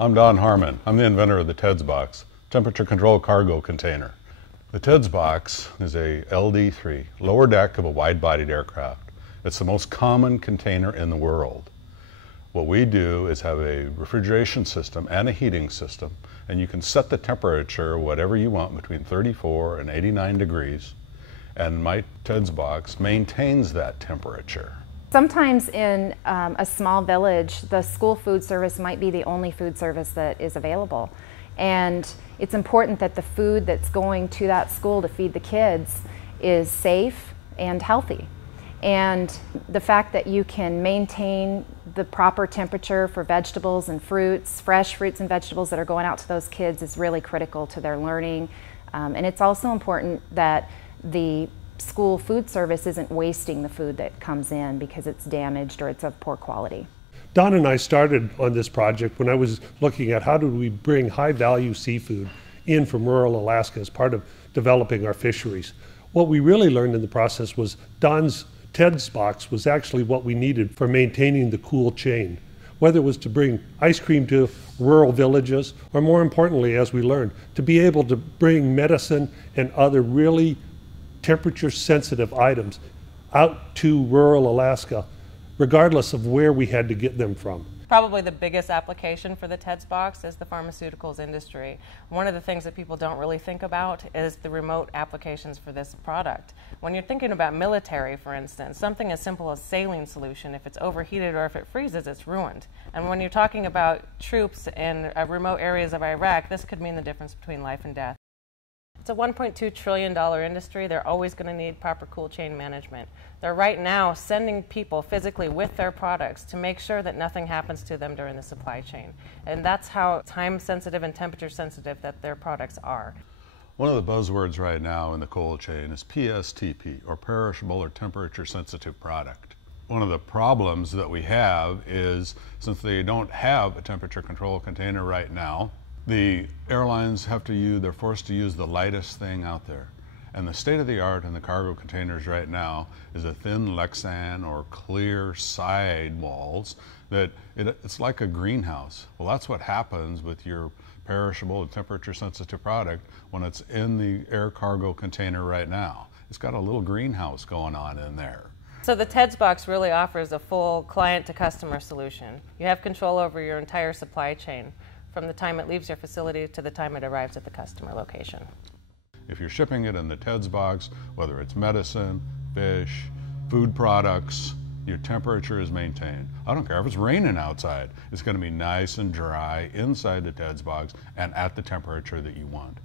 I'm Don Harmon. I'm the inventor of the TedsBox, temperature control cargo container. The TedsBox is a LD3, lower deck of a wide-bodied aircraft. It's the most common container in the world. What we do is have a refrigeration system and a heating system, and you can set the temperature whatever you want between 34 and 89 degrees, and my TedsBox maintains that temperature. Sometimes in a small village, the school food service might be the only food service that is available. And it's important that the food that's going to that school to feed the kids is safe and healthy. And the fact that you can maintain the proper temperature for vegetables and fruits, fresh fruits and vegetables that are going out to those kids is really critical to their learning. And it's also important that the school food service isn't wasting the food that comes in because it's damaged or it's of poor quality. Don and I started on this project when I was looking at how do we bring high-value seafood in from rural Alaska as part of developing our fisheries. What we really learned in the process was Don's TedsBox was actually what we needed for maintaining the cool chain, whether it was to bring ice cream to rural villages, or more importantly, as we learned, to be able to bring medicine and other really temperature-sensitive items out to rural Alaska, regardless of where we had to get them from. Probably the biggest application for the TedsBox is the pharmaceuticals industry. One of the things that people don't really think about is the remote applications for this product. When you're thinking about military, for instance, something as simple as saline solution, if it's overheated or if it freezes, it's ruined. And when you're talking about troops in remote areas of Iraq, this could mean the difference between life and death. It's a $1.2 trillion industry. They're always going to need proper cool chain management. They're right now sending people physically with their products to make sure that nothing happens to them during the supply chain. And that's how time sensitive and temperature sensitive that their products are. One of the buzzwords right now in the cold chain is PSTP, or perishable or temperature sensitive product. One of the problems that we have is, since they don't have a temperature control container right now, the airlines they're forced to use the lightest thing out there. And the state of the art in the cargo containers right now is a thin Lexan or clear side walls that it's like a greenhouse. Well, that's what happens with your perishable and temperature sensitive product when it's in the air cargo container right now. It's got a little greenhouse going on in there. So the TedsBox really offers a full client to customer solution. You have control over your entire supply chain, from the time it leaves your facility to the time it arrives at the customer location. If you're shipping it in the TedsBox, whether it's medicine, fish, food products, your temperature is maintained. I don't care if it's raining outside. It's going to be nice and dry inside the TedsBox and at the temperature that you want.